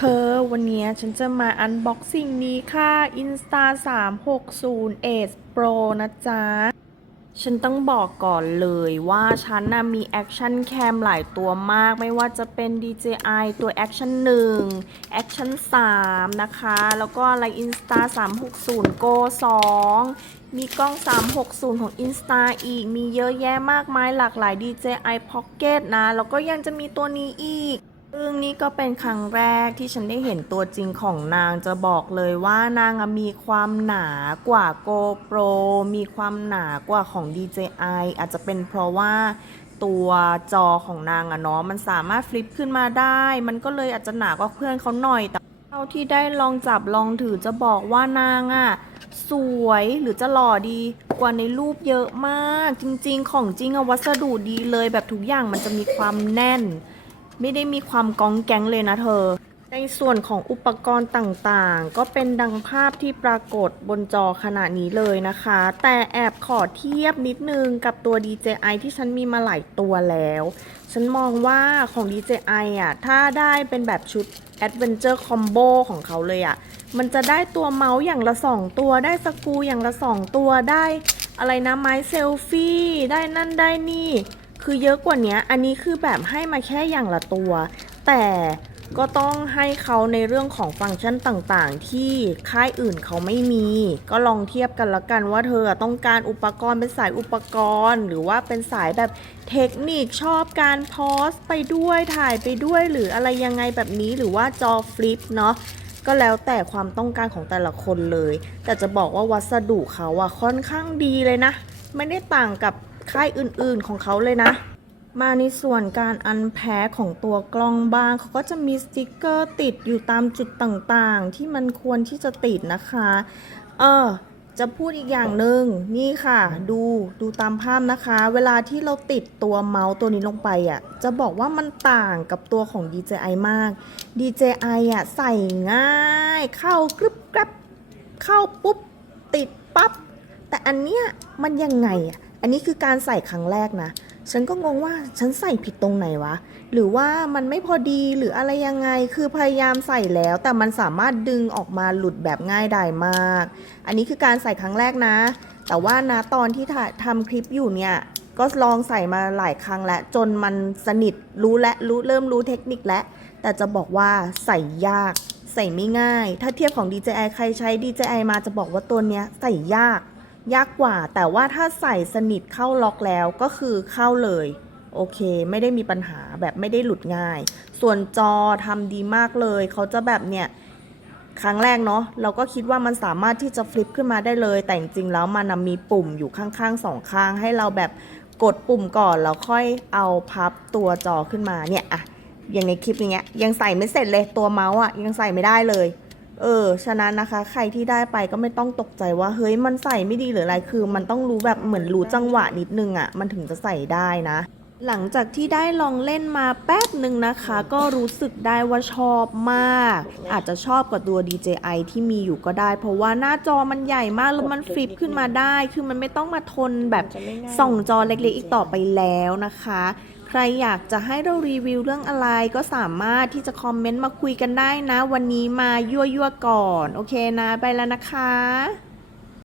ธอวันนี้ฉันจะมาอันบ็อกสิ่งนี้ค่ะ Insta 360 Ace Pro นะจ๊ะ ฉันต้องบอกก่อนเลยว่าฉันนะมีแอคชั่นแคมหลายตัวมาก ไม่ว่าจะเป็น DJI ตัวแอคชั่น1แอคชั่น3นะคะ แล้วก็อะไร Insta 360 Go 2 มีกล้อง 360 ของ Insta อีก มีเยอะแยะมากมายหลากหลาย DJI Pocket นะ แล้วก็ยังจะมีตัวนี้อีก ซึ่งนี่ก็เป็นครั้งแรกที่ฉันได้เห็นตัวจริงของนางจะบอกเลยว่านางมีความหนากว่า GoPro มีความหนากว่าของ DJI อาจจะเป็นเพราะว่าตัวจอของนางอะเนาะมันสามารถฟลิปขึ้นมาได้ มันก็เลยอาจจะหนากว่าเพื่อนเขาหน่อยแต่เท่าที่ได้ลองจับลองถือจะบอกว่านางอะสวยหรือจะหล่อดีกว่าในรูปเยอะมาก จริง ๆ ของจริงอะวัสดุดีเลยแบบทุกอย่างมันจะมีความแน่น ไม่ได้มีความกองแก๊งเลยนะเธอ ในส่วนของอุปกรณ์ต่างๆ ก็เป็นดังภาพที่ปรากฏบนจอขณะนี้เลยนะคะ แต่แอบขอเทียบนิดนึงกับตัว DJI ที่ฉันมีมาหลายตัวแล้ว ฉันมองว่าของ DJI อะ ถ้าได้เป็นแบบชุด Adventure Combo ของเขาเลยอะ มันจะได้ตัวเมาส์อย่างละ 2 ตัว ได้สกูอย่างละ 2 ตัว ได้อะไรนะไม้เซลฟี่ ได้นั่นได้นี่ คือเยอะกว่านี้อันนี้คือแบบให้มาแค่อย่างละตัว แต่ก็ต้องให้เขาในเรื่องของฟังก์ชันต่างๆ ที่ค่ายอื่นเขาไม่มี ก็ลองเทียบกันละกันว่าเธอต้องการอุปกรณ์เป็นสายอุปกรณ์ หรือว่าเป็นสายแบบเทคนิคชอบการโพสไปด้วยถ่ายไปด้วยหรืออะไรยังไงแบบนี้หรือว่าจอฟลิปเนาะก็แล้วแต่ความต้องการของแต่ละคนเลย แต่จะบอกว่าวัสดุเขาอะค่อนข้างดีเลยนะ ไม่ได้ต่างกับ ค่ายอื่นๆของเขาเลยนะ มาในส่วนการอันแพ้ของตัวกล้องบ้างเขาก็จะมีสติกเกอร์ติดอยู่ตามจุดต่างๆ ที่มันควรที่จะติดนะคะ เออจะพูดอีกอย่างหนึ่งนี่ค่ะ ดูดูตามภาพนะคะ เวลาที่เราติดตัวเมาส์ตัวนี้ลงไปอะจะบอกว่ามันต่างกับตัวของ DJI มาก DJI อะใส่ง่ายเข้ากรึบกรับเข้าปุ๊บ ติดปั๊บแต่อันเนี้ยมันยังไงอะ อันนี้คือการใส่ครั้งแรกนะ ฉันก็งงว่าฉันใส่ผิดตรงไหนวะ หรือว่ามันไม่พอดีหรืออะไรยังไง คือพยายามใส่แล้ว แต่มันสามารถดึงออกมาหลุดแบบง่ายดายมาก อันนี้คือการใส่ครั้งแรกนะ แต่ว่านะตอนที่ทำคลิปอยู่เนี่ย ก็ลองใส่มาหลายครั้งแล้ว จนมันสนิทรู้และรู้เริ่มรู้เทคนิคแล้ว แต่จะบอกว่าใส่ยาก ใส่ไม่ง่าย ถ้าเทียบของ DJI ใครใช้ DJI มาจะบอกว่าตัวเนี้ยใส่ยาก ยากกว่า แต่ว่าถ้าใส่สนิทเข้าล็อกแล้วก็คือเข้าเลย โอเค ไม่ได้มีปัญหาแบบไม่ได้หลุดง่าย ส่วนจอทำดีมากเลย เขาจะแบบเนี่ยครั้งแรกเนาะเราก็คิดว่ามันสามารถที่จะฟลิปขึ้นมาได้เลย แต่จริงๆแล้วมันมีปุ่มอยู่ข้างๆสองข้างให้เราแบบกดปุ่มก่อนแล้วค่อยเอาพับตัวจอขึ้นมาเนี่ยอะอย่างในคลิปอย่างเงี้ยยังใส่ไม่เสร็จเลยตัวเมาส์อะยังใส่ไม่ได้เลย เออ ฉะนั้นนะคะ ใครที่ได้ไปก็ไม่ต้องตกใจว่า เฮ้ย มันใส่ไม่ดีหรืออะไร คือ มันต้องรู้แบบเหมือนรู้จังหวะนิดนึงอะ่ะ มันถึงจะใส่ได้นะ หลังจากที่ได้ลองเล่นมาแป๊บหนึ่งนะคะ ก็รู้สึกได้ว่าชอบมาก อาจจะชอบกว่าตัว DJI ที่มีอยู่ก็ได้ เพราะว่าหน้าจอมันใหญ่มากแล้วมันฟลิปขึ้นมาได้ คือมันไม่ต้องมาทนแบบส่องจอเล็กๆอีกต่อไปแล้วนะคะ ใครอยากจะให้เรารีวิวเรื่องอะไรก็สามารถที่จะคอมเมนต์มาคุยกันได้นะ วันนี้มายั่วๆก่อน โอเคนะ ไปแล้วนะคะ